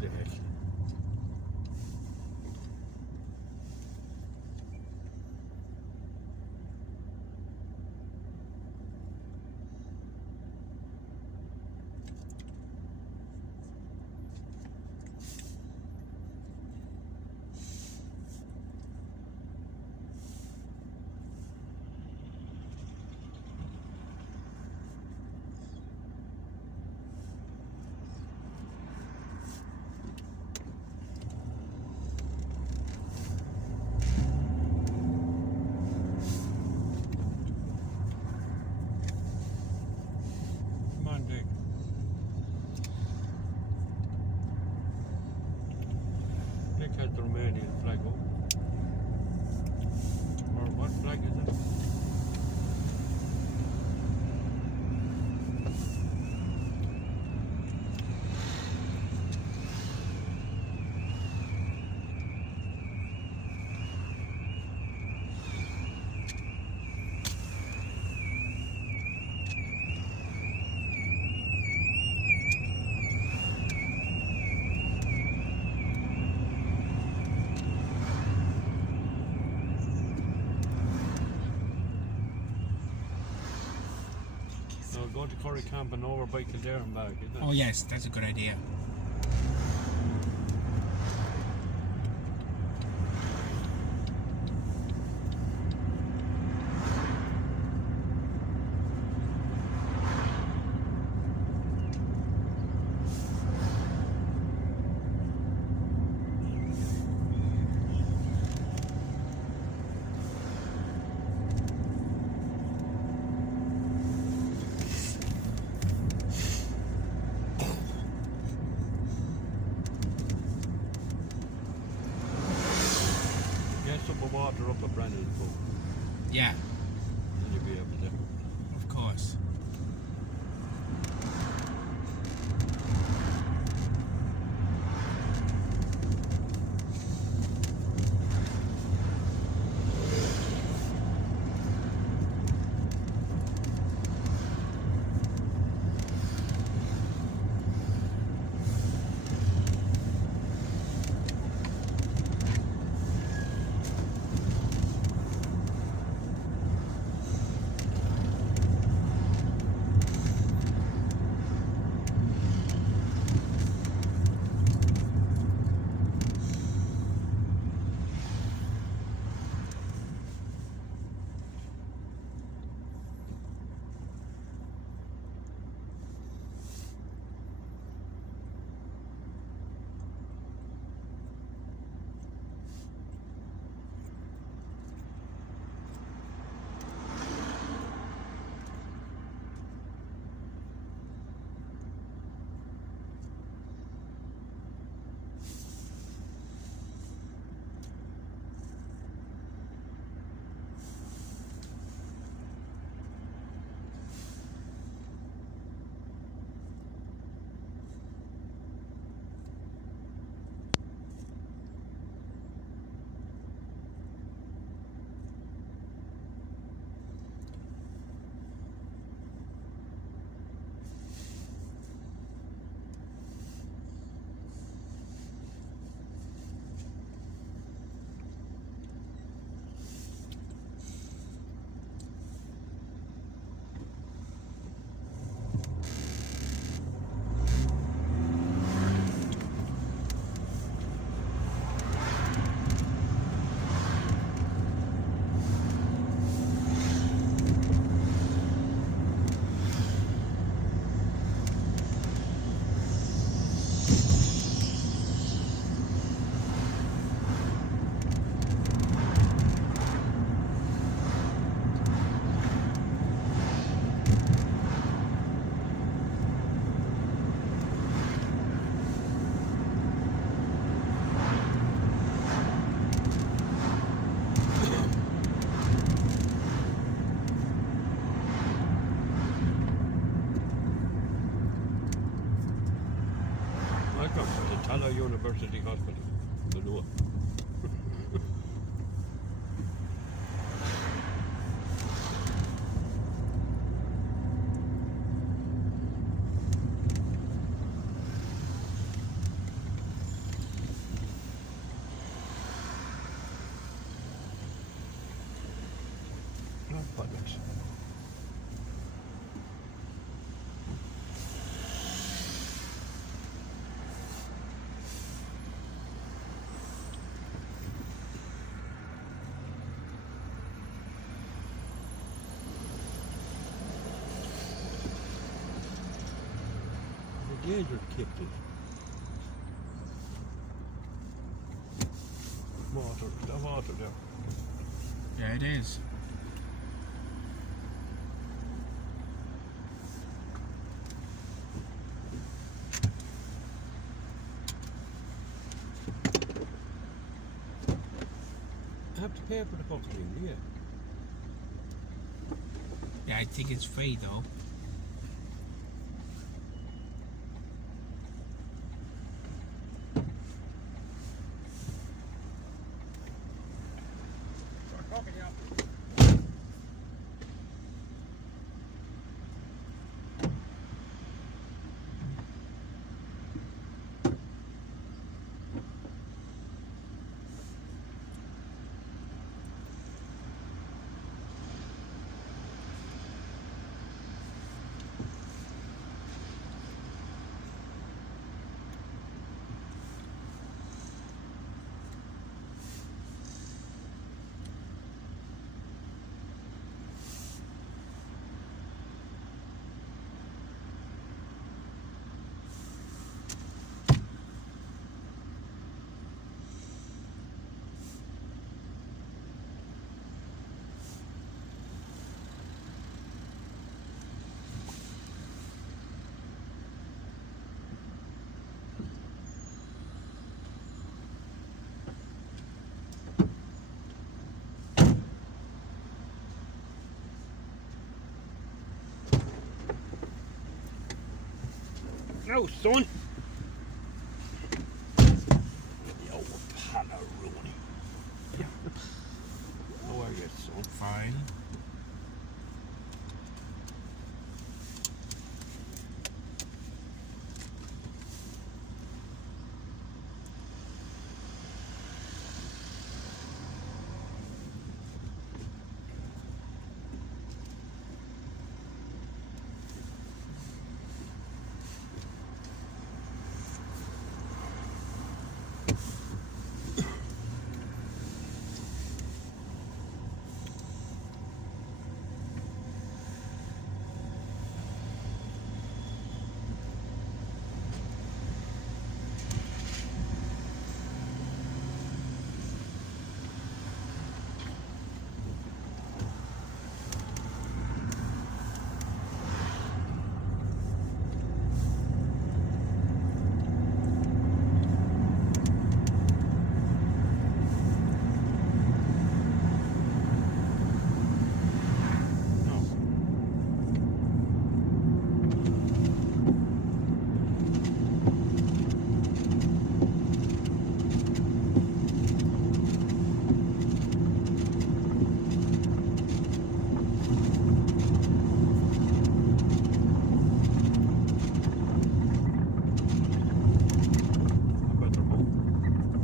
sake. Nick has the Romanian flag up. Or what flag is it? So go to Curragh camp and over by Kildare and back, isn't it? Oh yes, that's a good idea. Get some of water up a Brennan's boat. Yeah, And you'll be able to. of course. Welcome to Kildare University Hospital. Hello. projects. The gauge was kicked in. The water there. Yeah, it is. I have to pay for the fucking thing, do you? Yeah, I think it's free though. No, son! The old Panaroni. How are you, son? Fine.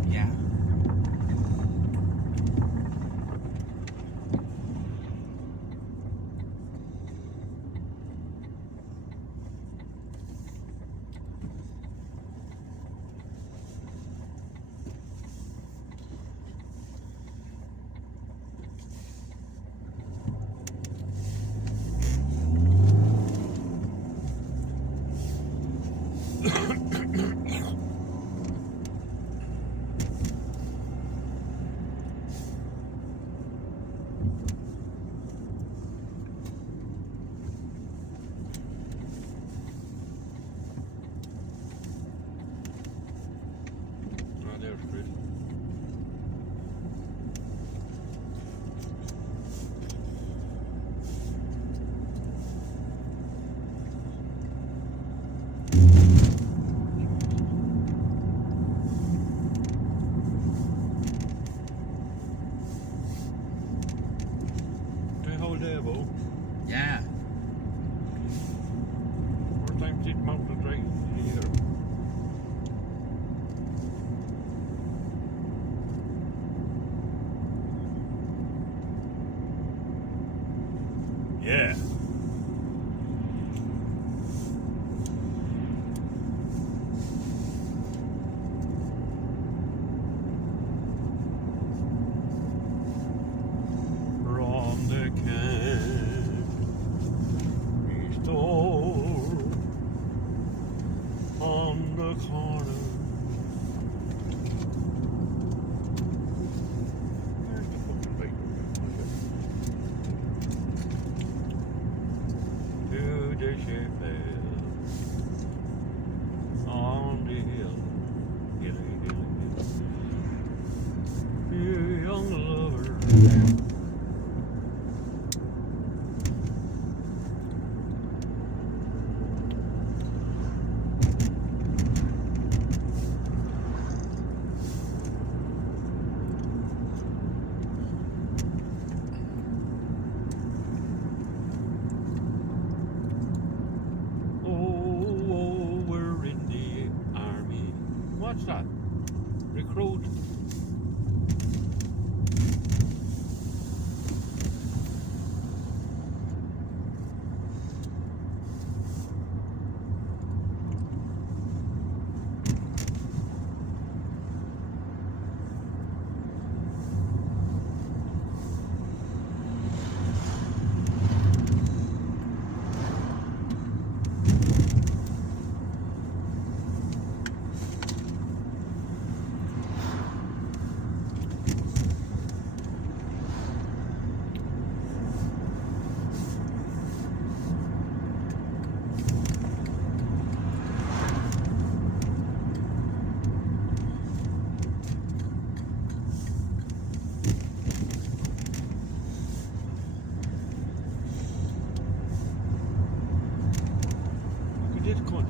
Yeah. There's Chris. The whole day, Bo. Yeah. First time to mountain drive either. What's that? Recruit. This cunt.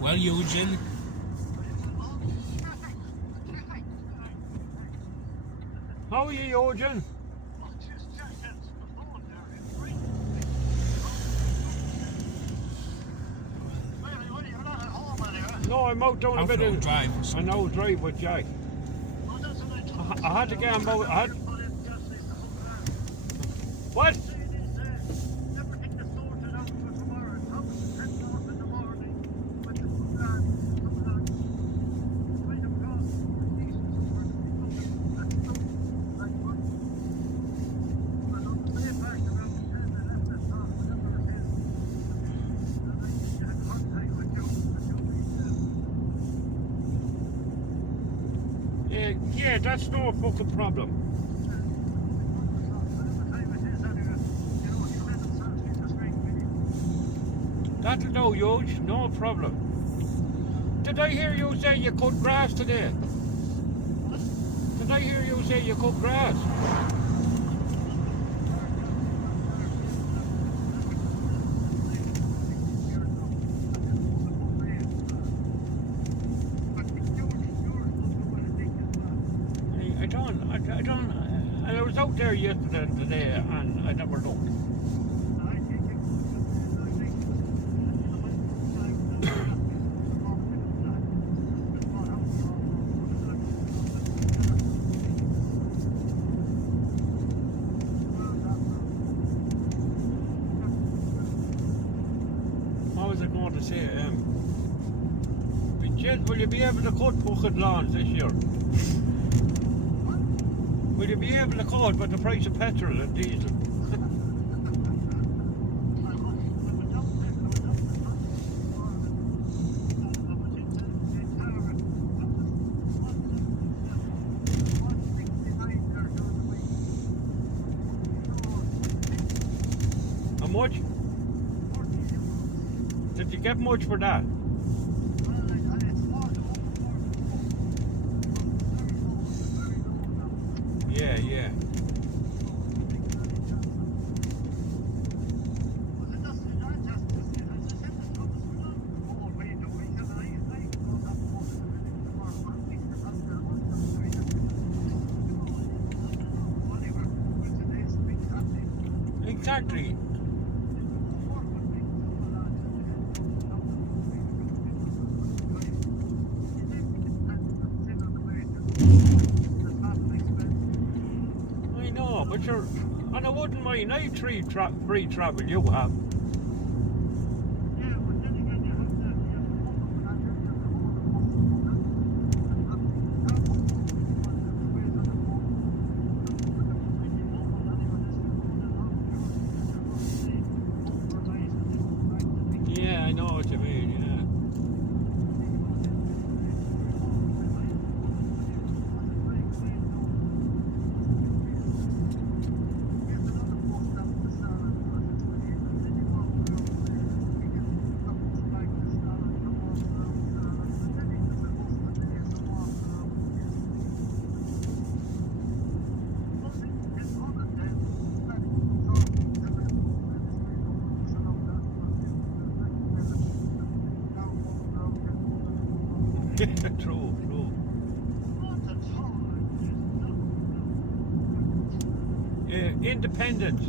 Well, Eugene, How are you, Eugene? No, I'm out doing a bit of drive. I know drive with Jack. I had to get him out. What? Yeah, that's no fucking problem. That'll do, huge, no problem. Did I hear you say you cut grass today? Did I hear you say you cut grass? I don't, I was out there yesterday and today and I never looked. What was I going to say? Jed, will you be able to cut fucking lawns this year? Will you be able to cut with the price of petrol and diesel? How much? Did you get much for that? Yeah, yeah. Exactly. But you're, and I wouldn't mind, I free travel you have. Yeah, I know what you mean, yeah. True, true. Independent.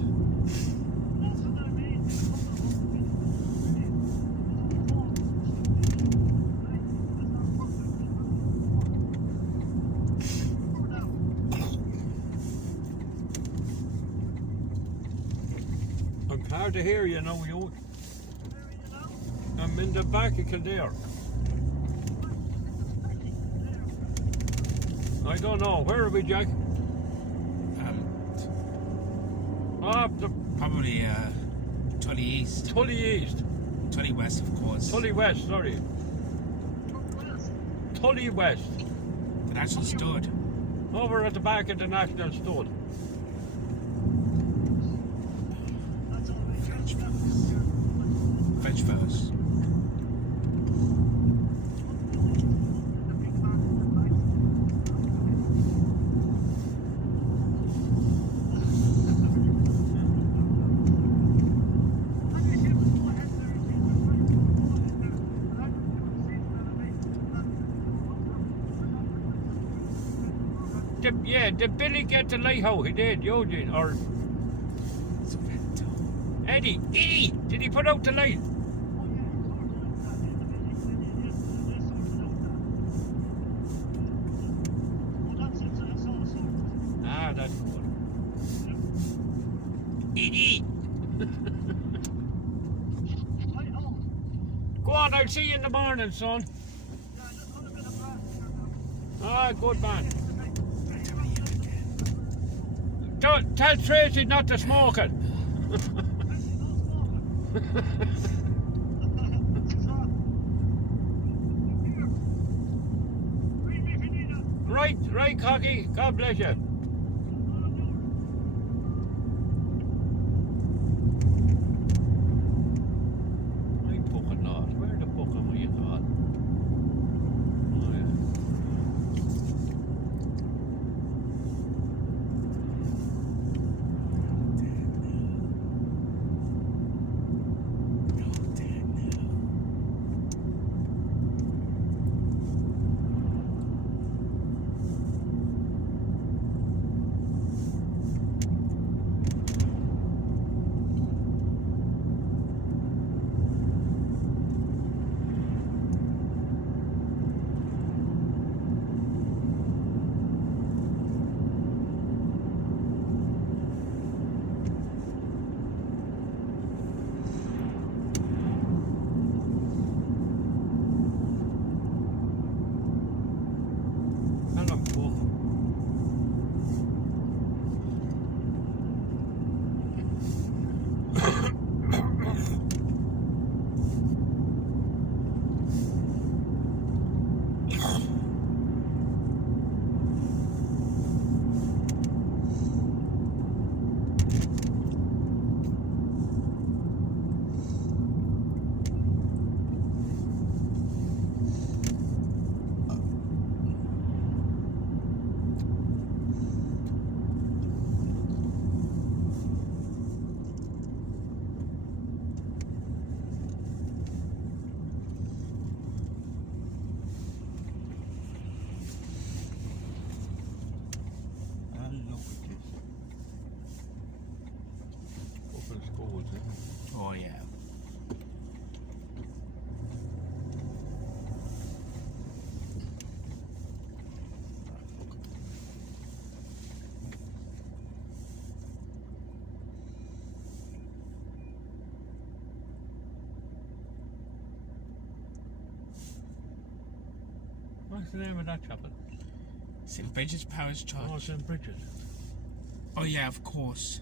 I'm hard to hear you now, you. I'm in the back of Kildare. I don't know. Where are we, Jack? Probably Tully East. Tully East. Tully West, of course. Tully West, sorry. Tully West. The National Stud. Over at the back of the National Stud. French fellas. Did Billy get the lighthouse? He did, Eugene, or Eddie, did he put out the light? Ah, that's good. Eddie! Go on, I'll see you in the morning, son. Ah, good man. Tell Tracy not to smoke it. Right, Cocky. God bless you. I fucking lost. Where the fuck am I at? Oh, yeah. Oh yeah. What's the name of that chapel? St. Bridget's Parish Church. Oh, St. Bridget. Oh yeah, of course.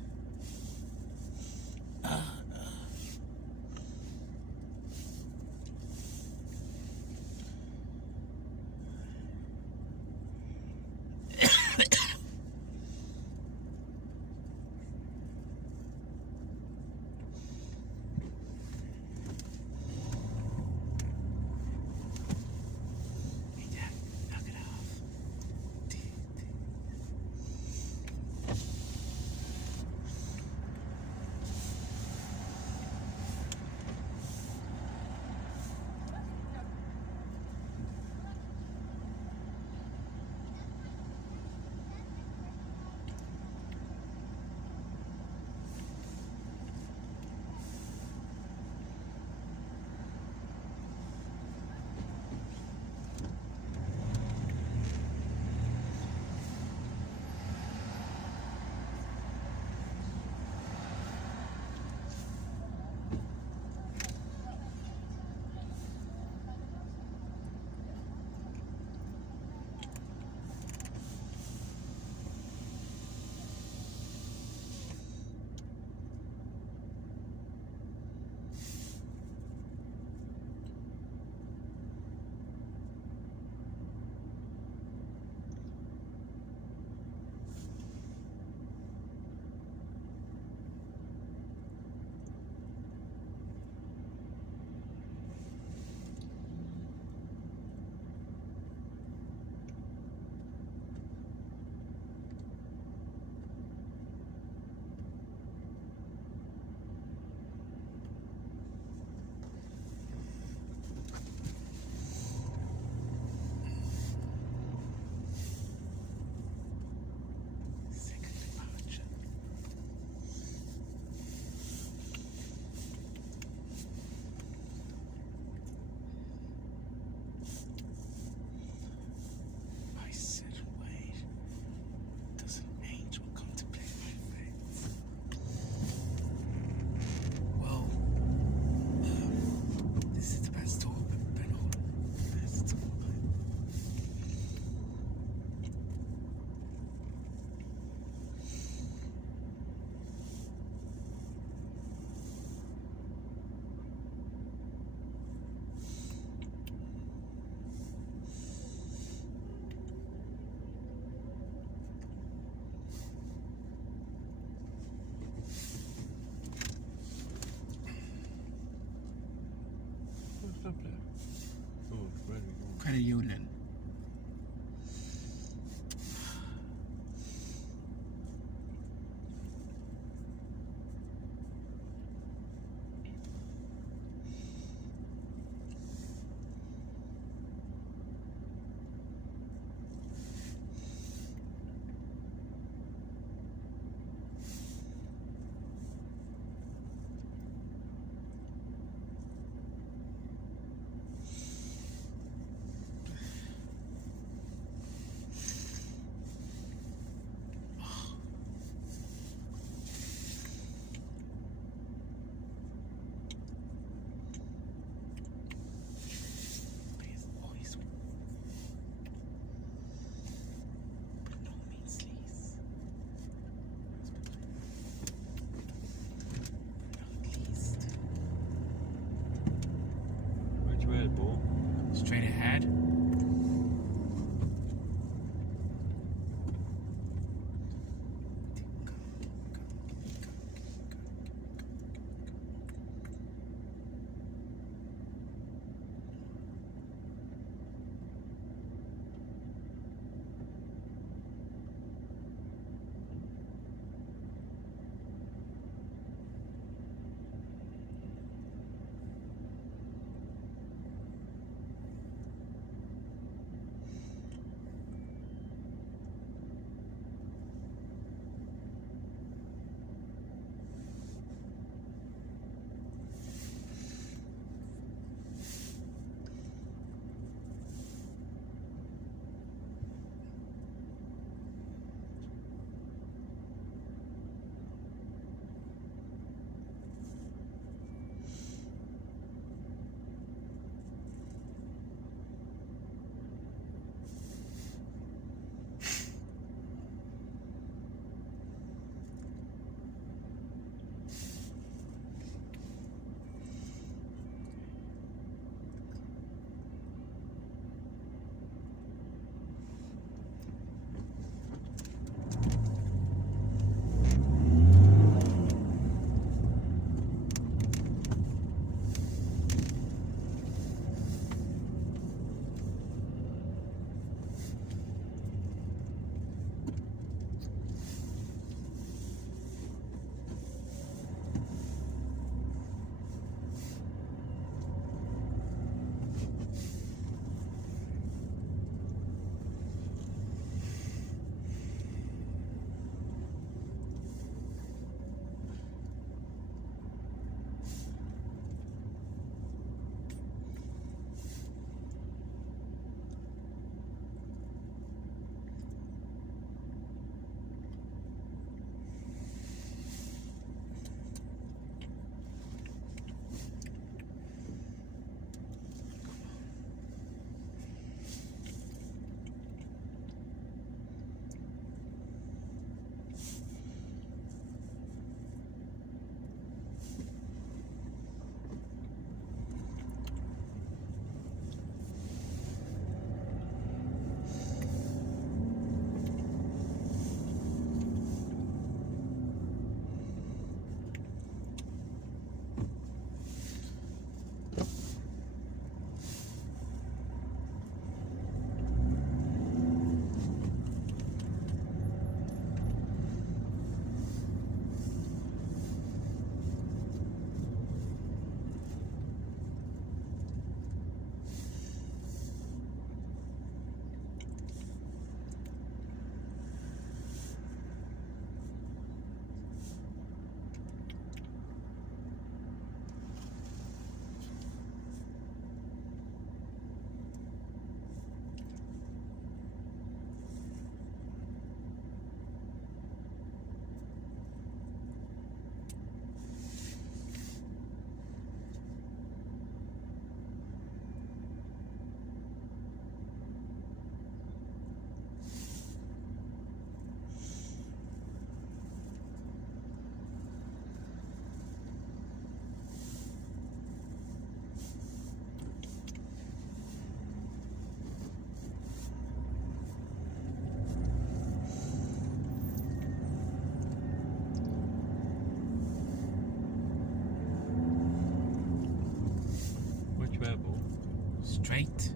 straight.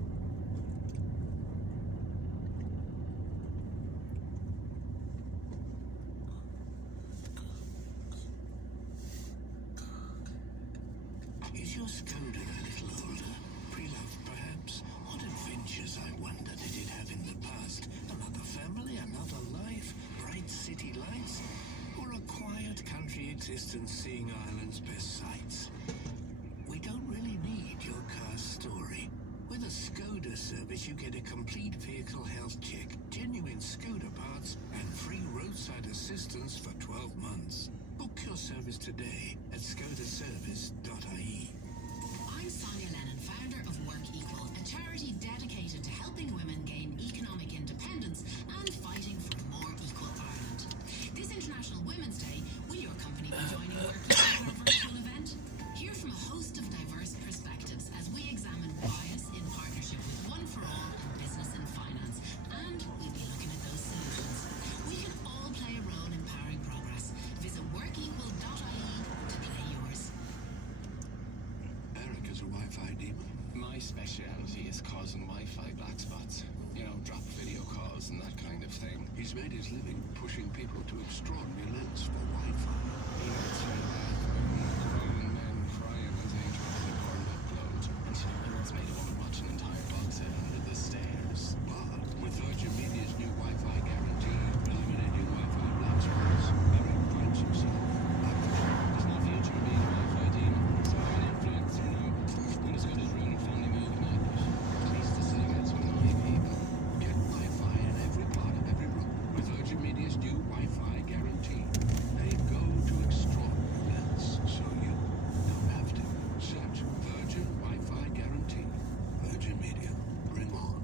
Is your Skoda a little older? Pre-loved, perhaps? What adventures, I wonder, did it have in the past? Another family, another life, bright city lights? Or a quiet country existence seeing Ireland's best sights? We don't really need your car's story. With a Skoda service, you get a complete vehicle health check, genuine Skoda parts, and free roadside assistance for 12 months. Book your service today at skodaservice.ie. I'm Sonia Lennon, founder of Work Equal, a charity dedicated to helping women gain economic independence and fighting for a more equal Ireland. This International Women's Day, will your company be joining Work Equal in our virtual event? Hear from a host of diverse perspectives as we examine bias in partnership with One for All in business and finance, and we'll be looking at those solutions. We can all play a role in powering progress. Visit workequal.ie to play yours. Eric is a Wi-Fi demon. My speciality is causing Wi-Fi black spots. You know, drop video calls and that kind of thing. He's made his living pushing people to extraordinary lengths for Wi-Fi. Yeah, it's very bad. Grown men crying as they try to record an upload. And you know, I once made a woman watch an entire box set under the stairs. But with Virgin Media's new Wi-Fi guarantee, eliminating Wi-Fi black spots, Eric finds himself. There's no future in being a Wi-Fi demon. So I'm an influencer now. Not as good as running family movie night, but at least the thing gets with my people. Get Wi-Fi in every part of every room with Virgin Media's new Wi-Fi guarantee. They go to extraordinary lengths, so you don't have to. Search Virgin Wi-Fi guarantee. Virgin Media. Bring on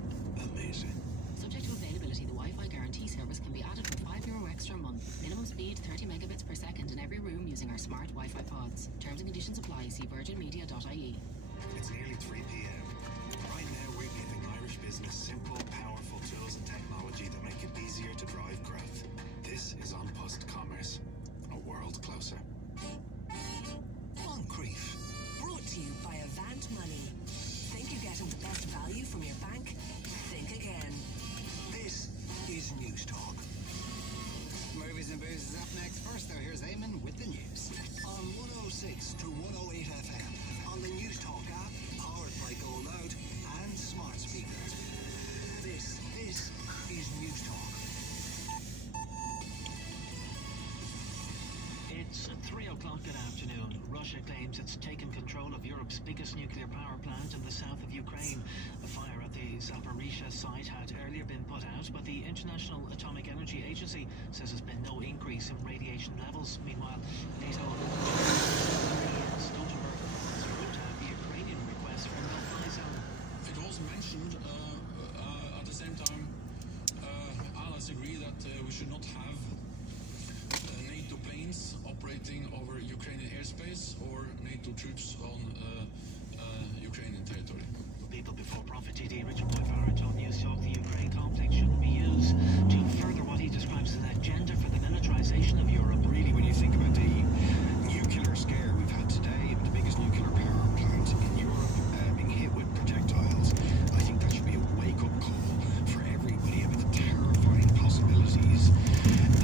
amazing. Subject to availability, the Wi-Fi guarantee service can be added for €5 extra a month. Minimum speed 30 megabits per second in every room using our smart Wi-Fi pods. Terms and conditions apply. See virginmedia.ie. It's nearly 3 p.m. Right now, we're giving Irish business simple, powerful tools and technology that make it easier to drive growth. This is On Post Commerce, a world closer. Moncrief. Brought to you by Avant Money. Think you're getting the best value from your bank? Think again. This is News Talk. Movies and Booze is up next. First, though, here's Eamon with the news. On 106 to 108 FM. On the News Talk app, powered by Gold Out and smart speakers. This is News Talk. It's 3 o'clock good afternoon. Russia claims it's taken control of Europe's biggest nuclear power plant in the south of Ukraine. A fire at the Zaporizhia site had earlier been put out, but the International Atomic Energy Agency says there's been no increase in radiation levels. Meanwhile, NATO Stoltenberg has ruled out the Ukrainian request for a no-fly zone. It was mentioned at the same time, allies agree that we should not have NATO planes operating over Ukrainian airspace or NATO troops on Ukrainian territory. People Before Profit TD Richard Boyvara told News Talk the Ukraine conflict shouldn't be used to further what he describes as an agenda for the militarization of Europe. Really, when you think about the nuclear scare we've had today, the biggest nuclear power plant in Europe being hit with projectiles, I think that should be a wake-up call for everybody about the terrifying possibilities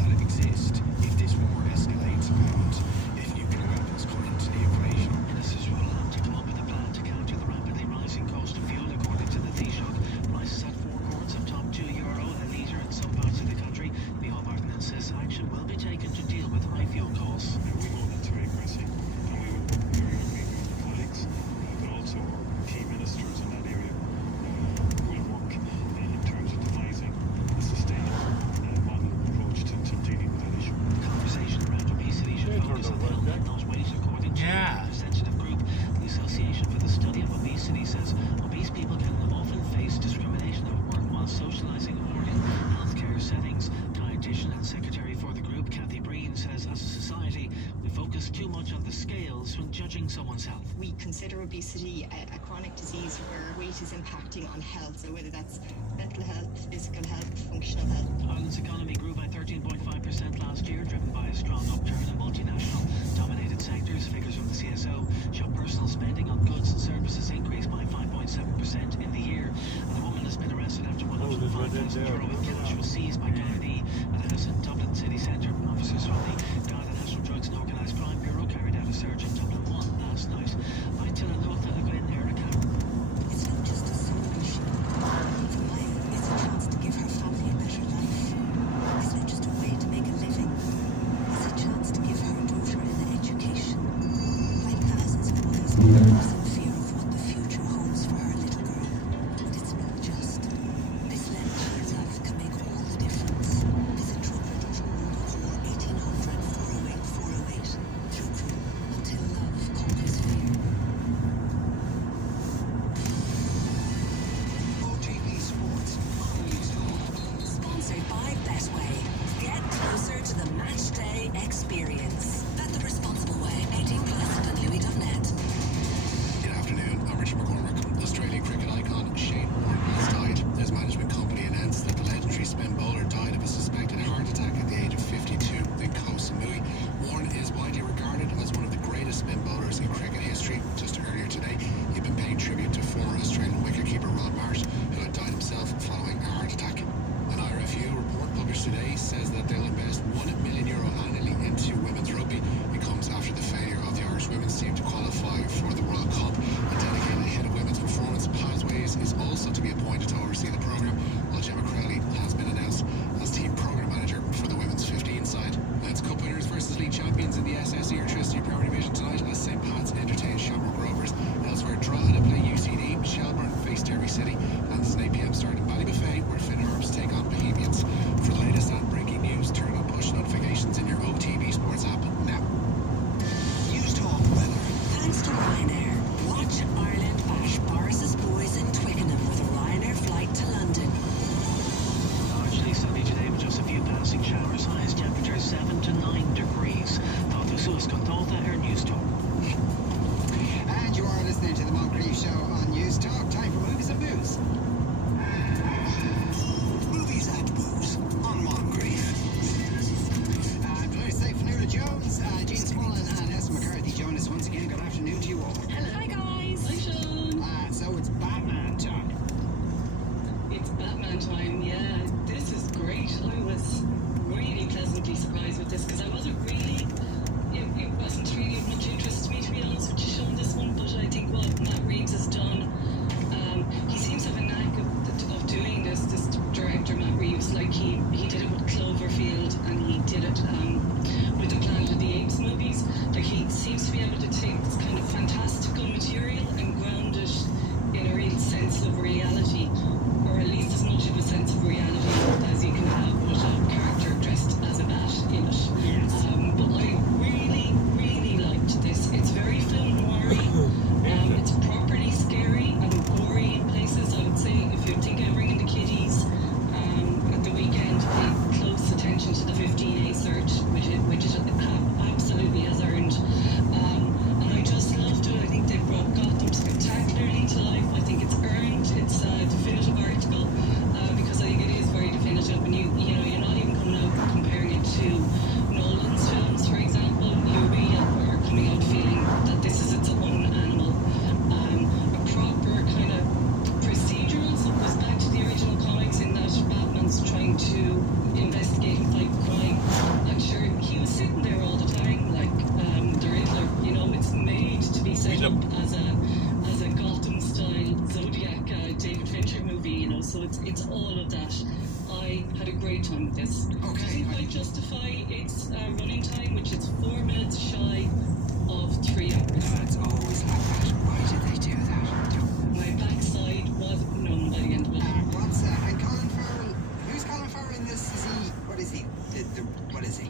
that exist if this war escalates and if nuclear weapons come into the equation. Ministers rolling out to come up with a plan to counter the rapidly rising cost of fuel, according to the Taoiseach. Prices at forecourts have topped €2 a litre in some parts of the country. Micheál Martin insists action will be taken to deal with high fuel costs. We know that's very aggressive, and we will work very quickly with the colleagues, but also our key ministers in that area will work in terms of devising a sustainable model approach to dealing with that issue. Conversation around obesity should focus on health and not weight, according to a representative group. The Association for the Study of Obesity says obese people can often face discrimination at work while socialising or in healthcare settings. Dietitian and secretary for the group, Kathy Breen, says as a society we focus too much on the scales when judging someone's health. We consider obesity a chronic disease where weight is impacting on health, so whether that's mental health, physical health, functional health. Ireland's economy grew by 13.5% last year, driven by a strong upturn in multinational-dominated sectors. Figures from the CSO show personal spending on goods and services increased by 5.7% in the year. And a woman has been arrested after €105,000 in cash was seized by Kildare at a house in Dublin city centre. Officers from the Garda National Drugs and Organised Crime Bureau carried out a search in Dublin 1 last night. I tell a note that again, Erica. It's not just a soul machine. For Maya, it's a chance to give her family a better life. It's not just a way to make a living. It's a chance to give her daughter an education. Like thousands of others, Maya lives in fear of what the future holds for her little girl. But it's not just. This lend love can make all the difference. Visit Curragh.org or 1800 408 408. Through Curragh, until love conquers fear. OTB Sports on News Talk. Sponsored by Betway. Get closer to the match day experience. Bet the responsible way. 18 plus at Louis.net. Good afternoon, I'm Richard McCormick. Australian cricket icon Shane Warne has died. His management company announced that the legendary spin bowler died of a suspected heart attack at the age of 52 in Koh Samui. Warne is widely regarded as one of the greatest spin bowlers in cricket history. Just earlier today, he'd been paying tribute to former Australian wicketkeeper Rod Marsh, who had died himself following a heart attack. An IRFU report published today says that they'll invest €1 million annually into women's rugby. It comes after the failure of the Irish women's team to qualify for the World Cup. A dedicated head of women's performance pathways is also to be appointed to oversee the programme, while Gemma Crowley has been announced as team programme manager for the women's 15 side. It's Cup winners versus league champions in the SSE Electricity Power Division tonight as St. Pat's entertain Shamrock Rovers. Elsewhere, Drogheda play UCD, Shelbourne face Derry City, and there's an 8 p.m. start in Ballybuffet where Finn Herbs take on Bohemians. For the latest and breaking news, turn on push notifications in your OTB Sports app now. News Talk weather. Thanks to Ryanair. Watch Ireland bash Boris's boys in Twickenham with a Ryanair flight to London. Largely sunny today with just a few passing showers. Highest temperature 7 to 9 degrees. Dr. Sus Contolta, Air News Talk. And you are listening to the Moncrief Show on News Talk. Time for Movies and Booze. Movies and Booze on Moncrief. I'm very safe, Fanula Jones, Gene Smolin and Hester McCarthy join us once again. Good afternoon to you all. Hello. Hi guys. Hi Sean. So it's Batman time. It's Batman time, yeah. This is great. I was really pleasantly surprised with this because I wasn't really, it wasn't really of much interest to me, to be honest with you, Sean, this one, but I think what Matt Reeves has done, he seems to have a knack of doing this director, Matt Reeves, like he did it with Cloverfield and he did it with the Planet of the Apes movies. Like he seems to be able to take this kind of fantastical material and ground it in a real sense of reality, or at least as much of a sense of reality as you can have with a character dressed as a bat in it. Yes. But I really, really liked this. It's very film noir-y. It's properly scary and gory in places. I would say if you're thinking of bringing the kiddies at the weekend, pay close attention to the 15A search, which it absolutely has earned. And I just loved it. I think they brought Gotham spectacularly to life. I think it's earned its definitive article because I think it is very definitive. And you know, you're not even coming out comparing it to Nolan's films, for example. You really are coming out feeling that this is its own animal. A proper kind of procedural, so it goes back to the original comics in that Batman's trying to investigate and fight crime. I'm sure he was sitting there all the time, like the Riddler. You know, it's made to be set up as a Gotham-style Zodiac David Fincher movie. You know, so it's all of that. I had a great time with this. Okay. Doesn't quite justify its running time, which is 4 minutes shy of 3 hours. It's always like that. Why did they do that? My backside was numb by the end of it. And Colin Farrell? Who's Colin Farrell in this? Is he? What is he? What is he?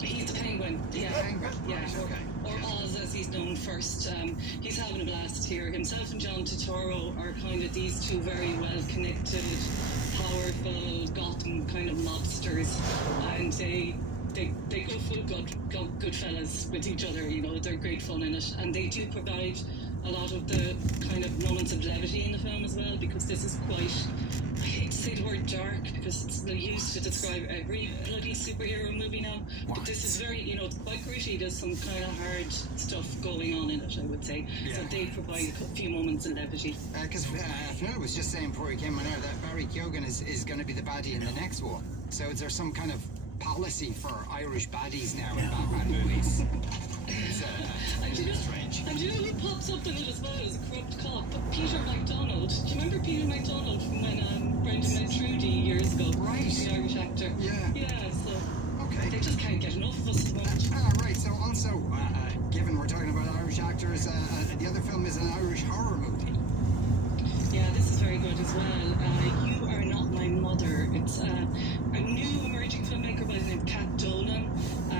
He's the Penguin. He's the Penguin. Yeah, Right, okay. or Oz as he's known first. He's having a blast here. Himself and John Turturro are kind of these two very well-connected, powerful Gotham kind of mobsters, and they go full good fellas with each other. You know, they're great fun in it, and they do provide a lot of the kind of moments of levity in the film as well, because this is quite, I hate to say the word dark because it's used to describe every bloody superhero movie now. But this is very, it's quite gritty. There's some kind of hard stuff going on in it, I would say. So they provide a few moments of levity. Because Fionnuala was just saying before he came on air that Barry Keoghan is going to be the baddie in the next one. So is there some kind of policy for Irish baddies now in Batman movies? And you know who pops up in it as well as a corrupt cop? Peter MacDonald. Do you remember Peter MacDonald from when Brendan met Trudy years ago? Right. The Irish actor. Yeah. Yeah, so okay. They just can't get enough of us at the moment. Right, so also, given we're talking about Irish actors, the other film is an Irish horror movie. Yeah, this is very good as well. You Are Not My Mother. It's a new emerging filmmaker by the name of Kat Dolan.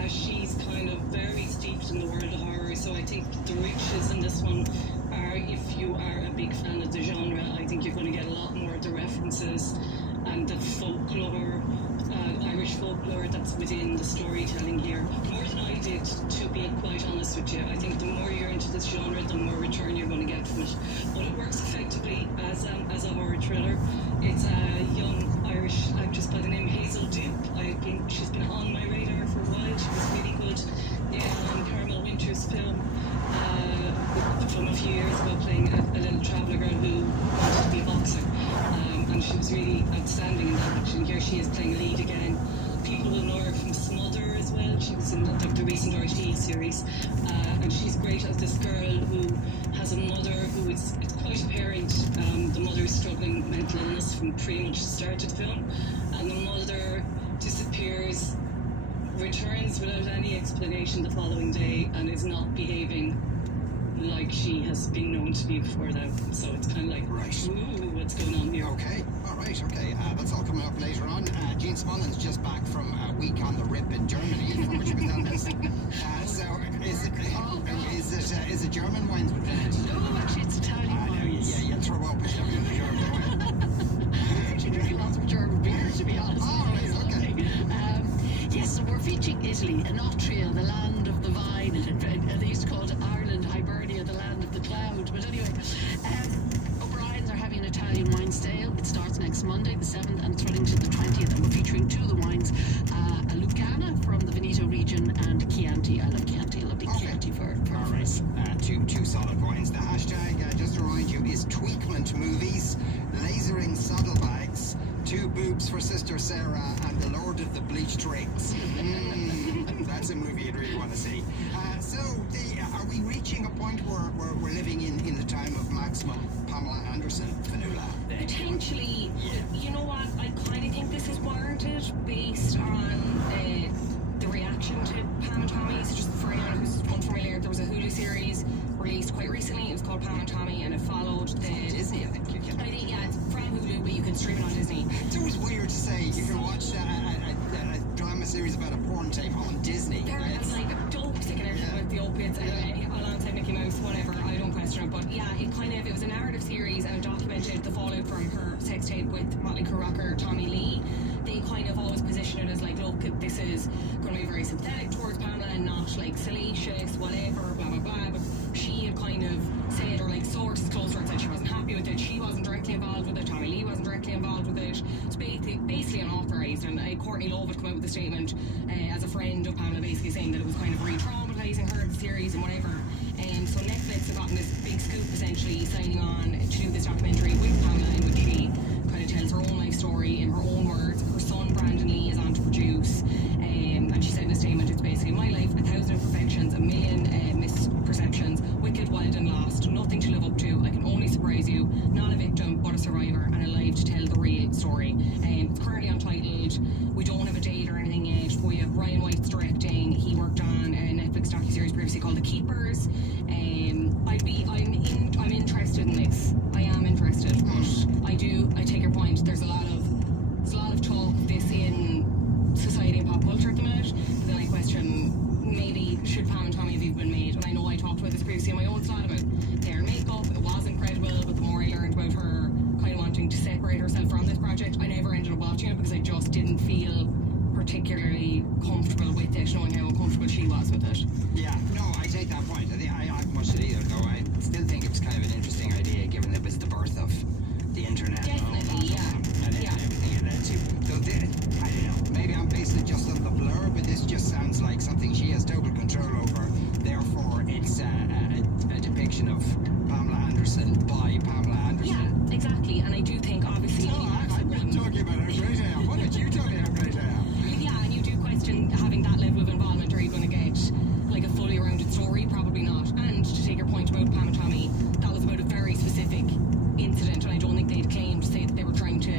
She's kind of very steeped in the world of horror, so I think the riches in this one are, if you are a big fan of the genre, I think you're going to get a lot more of the references and the folklore, Irish folklore that's within the storytelling here. More than I did, to be quite honest with you. I think the more you're into this genre, the more return you're going to get from it. But it works effectively as a horror thriller. It's a young Irish actress by the name of Hazel Duke. She's been on my radar for a while. She was really good in Caramel Winter's film from a few years ago, playing a little traveller girl who wanted to be a boxer. And she was really outstanding in that action. Here she is playing a lead again. People will know her from Smother as well. She was in the recent RTE series. And she's great as this girl who has a mother who it's quite apparent the mother is struggling with mental illness from pretty much the start of the film. And the mother disappears, returns without any explanation the following day, and is not behaving like she has been known to be before that. So it's kind of like, ooh, what's going on here? Okay, all right, okay. That's all coming up later on. Jean Smullen's just back from a week on the rip in Germany, from which was on this. So is it German wines with it? No, actually it's Italian wines. Yeah, you throw up with every German wine. I'm actually drinking lots of German beer, to be honest. Oh, right, okay. Yes, so we're featuring Italy, an Austria, the land of the vine. They used to call it Ireland, Hibernia, the land of the cloud. But anyway, O'Brien's are having an Italian wine sale. It starts next Monday, the 7th, and it's running to the 20th. And we're featuring two of the wines, a Lucana from the Veneto region and Chianti. I love Chianti. I love big Chianti for us. Two solid points. The hashtag, just to remind you, is Tweakment Movies, Lasering Saddlebags, Two Boobs for Sister Sarah, and The Lord of the Bleached Rings. That's a movie you'd really want to see. Are we reaching a point where we're living in the time of maximum Pamela Anderson, Fionnuala? Potentially, you know what? I kind of think this is warranted based on the reaction to Pam and Tommy. So just for anyone who's unfamiliar, there was a Hulu series released quite recently. It was called Pam and Tommy, and it followed the Disney, I think. It's from Hulu, but you can stream it on Disney. It's always weird to say you can watch a drama series about a porn tape on Disney. They're like a dope sick and everything with the opiates alongside Mickey Mouse, whatever. I don't question it, but yeah, it was a narrative series and it documented the fallout from her sex tape with Motley Crue rocker Tommy Lee. They kind of always position it as like, look, this is going to be very sympathetic towards Pamela and not like salacious, whatever, blah blah blah. But she had kind of said, or like sources close to her said she wasn't happy with it. She wasn't directly involved with it. Tommy Lee wasn't directly involved with it. It's basically unauthorised. And Courtney Love had come out with a statement as a friend of Pamela, basically saying that it was kind of re-traumatising her, the series and whatever. So Netflix have gotten this big scoop essentially signing on to do this documentary with Pamela in which she kind of tells her own life story in her own words. Her son Brandon Lee is on to produce, and she said in a statement, it's basically my life, 1,000 imperfections, a million misperceptions, wicked, wild and lost, nothing to live up to, I can only surprise you, not a victim but a survivor and alive to tell the real story. It's currently untitled, we don't have a date or anything yet, but we have Ryan White's directing. He worked on a Netflix docuseries previously called The Keepers. I'm interested in this. I am interested, but I take your point. There's a lot of talk of this in society and pop culture at the minute. But then I question, maybe should Pam and Tommy have even been made? And I know I talked about this previously in my own slot about their makeup. It was incredible, but the more I learned about her kind of wanting to separate herself from this project, I never ended up watching it because I just didn't feel particularly comfortable with it, knowing how uncomfortable she was with it. Yeah, no, I take that point. I haven't watched it either, though. I still think it was kind of an interesting idea, given that it was the birth of the internet. Definitely, and everything you. Though this, I don't know, maybe I'm basing it just on the blur, but this just sounds like something she has total control over. Therefore, it's a depiction of Pamela Anderson by Pamela Anderson. Yeah, exactly. And I do think, obviously, I've been talking about how great I am. Why don't you tell me how great I am? yeah, and you do question having that level of involvement. Are you going to get like a fully rounded story? Probably not. And to take your point about Pam and Tommy, that was about a very specific incident, and I don't think they'd claim to say that they were trying to,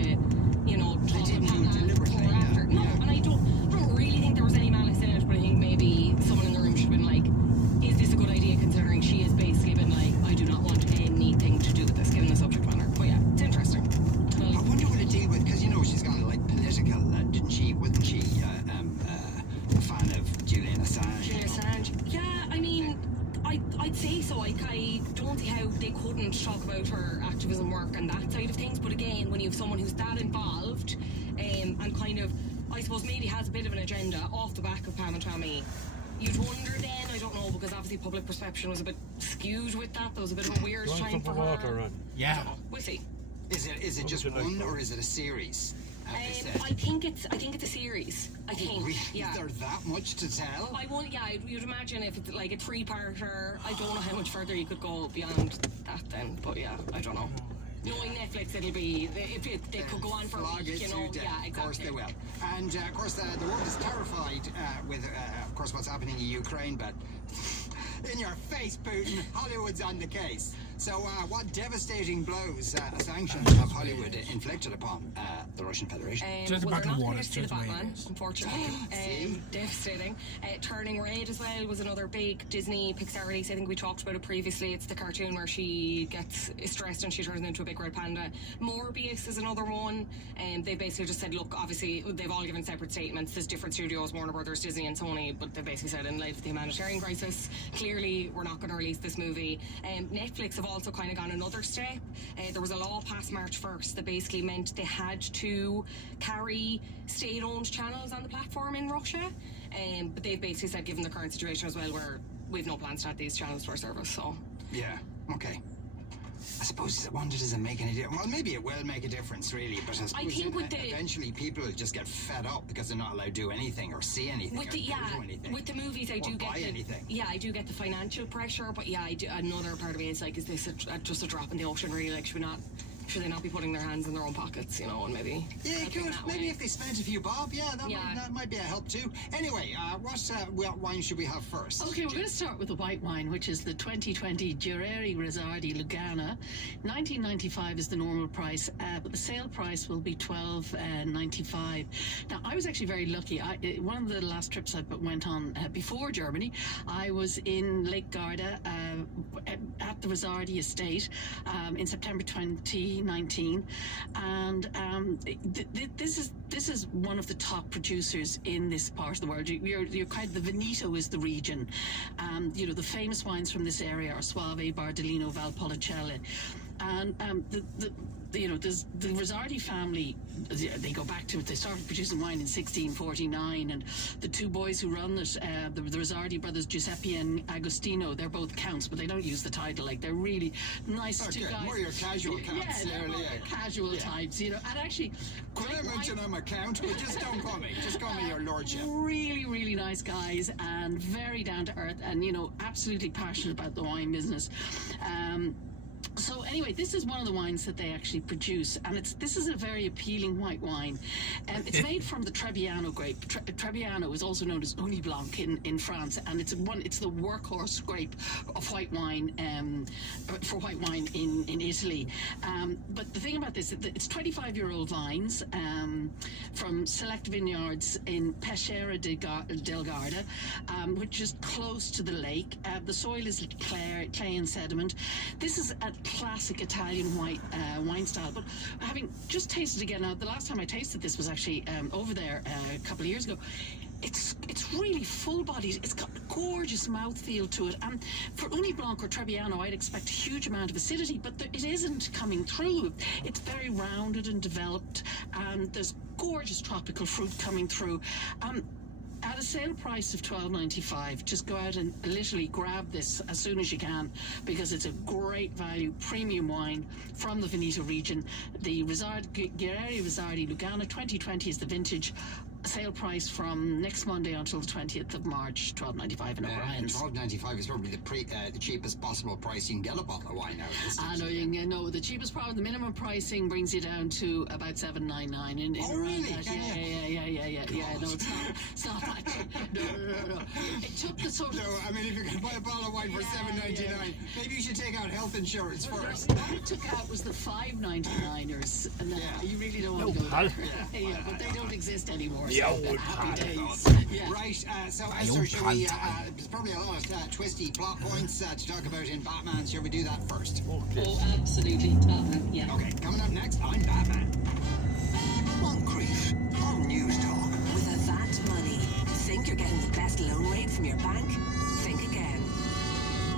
you know, talk about Pamela before or after. No, and I don't really think there was any malice in it, but I think maybe someone in the room should have been like, is this a good idea, considering she has basically been like, I do not want anything to do with this, given the subject matter. But yeah, it's interesting. I wonder what it deal with, because you know she's gone like political, didn't she? Wasn't she a fan of Julian Assange? Julian Assange. Yeah, I mean, I'd say so. I don't see how they couldn't talk about her activism work and that side of things. But again, when you have someone who's that involved, and kind of, I suppose maybe has a bit of an agenda off the back of Pam and Tommy, you'd wonder then, I don't know, because obviously public perception was a bit skewed with that. There was a bit of a weird time for her. Yeah. We'll see. Is it just one or is it a series? I think it's a series. I think. Yeah. Is there that much to tell? I won't. Yeah, you'd imagine if it's like a 3-parter. I don't know how much further you could go beyond that then. But yeah, I don't know. Knowing Netflix, it'll be they could go on for a week, you know. Yeah, exactly. Of course they will. And of course the world is terrified with of course what's happening in Ukraine, but in your face, Putin, Hollywood's on the case. So what devastating blows sanctions have Hollywood inflicted upon the Russian Federation? Well, they're not going to get to see the Batman, unfortunately. Devastating. Turning Red as well was another big Disney Pixar release. I think we talked about it previously. It's the cartoon where she gets stressed and she turns into a big red panda. Morbius is another one. They basically just said, look, obviously they've all given separate statements. There's different studios, Warner Brothers, Disney and Sony, but they basically said in light of the humanitarian crisis, clearly we're not going to release this movie. Netflix have also kind of gone another step. There was a law passed March 1st that basically meant they had to carry state-owned channels on the platform in Russia. But they've basically said, given the current situation as well, where we've no plans to add these channels to our service. So yeah, okay. I suppose does it make any difference? Well, maybe it will make a difference, really. But I suppose eventually people will just get fed up because they're not allowed to do anything or see anything with the movies. I do get the financial pressure, but yeah, another part of it is like, is this just a drop in the ocean? Really, like, should they not be putting their hands in their own pockets, you know, and maybe... Yeah, good. Maybe if they spent a few bob, that might be a help too. Anyway, what wine should we have first? Okay, we're going to start with the white wine, which is the 2020 Curragh Rosardi Lugana. $19.95 is the normal price, but the sale price will be $12.95. Now, I was actually very lucky. One of the last trips I went on before Germany, I was in Lake Garda at the Rosardi estate in September 2019, and this is one of the top producers in this part of the world. You're kind of, the Veneto is the region. You know, the famous wines from this area are Soave, Bardolino, Valpolicella, and there's the Rosardi family. They go back to it. They started producing wine in 1649, and the two boys who run it, the Rosardi brothers, Giuseppe and Agostino, they're both counts, but they don't use the title. Like, they're really nice two guys. More your casual counts. Yeah, they're more casual types, you know. And actually, mention I'm a count, but just don't call me. Just call me your lordship. Really, really nice guys, and very down to earth, and, you know, absolutely passionate about the wine business. So anyway, this is one of the wines that they actually produce, and this is a very appealing white wine. It's made from the Trebbiano grape. Trebbiano is also known as Uni Blanc in France, and it's the workhorse grape of white wine for white wine in Italy. But the thing about this, it's 25-year-old vines from select vineyards in Peschiera del Garda, which is close to the lake. The soil is clay and sediment. This is a classic Italian white wine style, but having just tasted again now, the last time I tasted this was actually over there a couple of years ago. It's really full-bodied. It's got a gorgeous mouthfeel to it. And for Uni Blanc or Trebbiano, I'd expect a huge amount of acidity, but it isn't coming through. It's very rounded and developed, and there's gorgeous tropical fruit coming through. at a sale price of $12.95. Just go out and literally grab this as soon as you can, because it's a great value, premium wine from the Veneto region. The Curragh Rizzardi Lugana 2020 is the vintage. Sale price from next Monday until the 20th of March, $12.95 in O'Brien's. $12.95 is probably the cheapest possible price you can get a bottle of wine out of this. I know, no, the cheapest part, the minimum pricing brings you down to about $7.99 in Oh, around really? that. Yeah. No, it's not that cheap. No. It took the sort of. No, I mean, if you're going to buy a bottle of wine for $7.99, maybe you should take out health insurance first. What I took out was the $5.99ers, and you really don't want to go there. Yeah, but they don't exist anymore. The old happy days. Yeah. Right, so Esther, should we, there's probably a lot of twisty plot points to talk about in Batman. Shall we do that first? Oh, absolutely. Batman, yeah. Okay, coming up next, I'm Batman. Moncrief on News Talk. With Avant Money, think you're getting the best loan rate from your bank? Think again.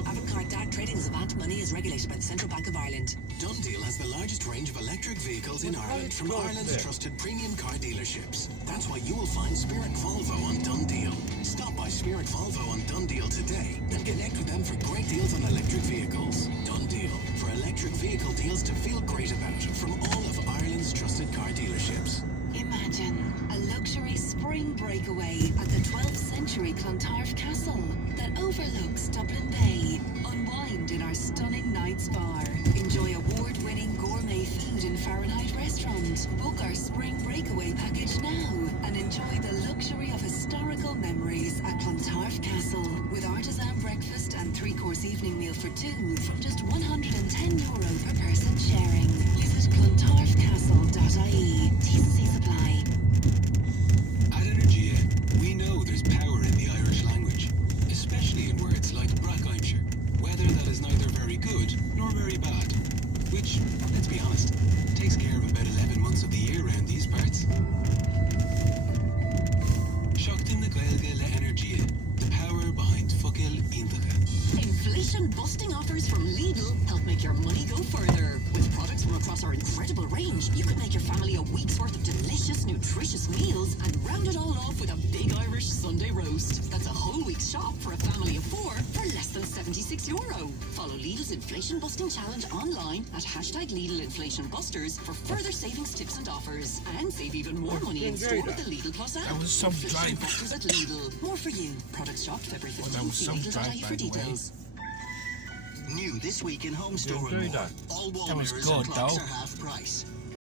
Avantcard DAG trading as Avant Money is regulated by the Central Bank of Ireland. Dundeel has the largest range of electric vehicles in Ireland from Ireland's trusted premium car dealerships. That's why you will find Spirit Volvo on Dundeel. Stop by Spirit Volvo on Dundeel today and connect with them for great deals on electric vehicles. Dundeel, for electric vehicle deals to feel great about from all of Ireland's trusted car dealerships. Imagine a luxury spring breakaway at the 12th century Clontarf Castle that overlooks Dublin Bay. Unwind in our stunning night's bar. Enjoy award-winning gourmet food in Fahrenheit restaurant. Book our spring breakaway package now and enjoy the luxury of historical memories at Clontarf Castle with artisan breakfast and 3-course evening meal for two from just €110 per person sharing. Visit clontarfcastle.ie. T&Cs apply. At Energia, we know there's power in the Irish language, especially in words like Brackheimshire, weather that is neither very good nor very bad, which, let's be honest, takes care of about 11 months of the year around these parts. Seachtain na Gaeilge le Energia, the power behind Focail Iontacha. Inflation-busting offers from Lidl help make your money go further. With products from across our incredible range, you could make your family a week's worth of delicious, nutritious meals and round it all off with a big Irish Sunday roast. That's a whole week's shop for a family of 4 for less than €76. Follow Lidl's Inflation-Busting Challenge online at hashtag Lidl Inflation Busters for further savings tips and offers. And save even more money in store with the Lidl Plus app. That was some Inflation drive. Busters at Lidl. More for you. Products shopped February 15th. that was See some drive, Lidl.ie by for the way. details. New this week in Home Store Didn't and do More. that. All wall That was mirrors good, and clocks though. are half price.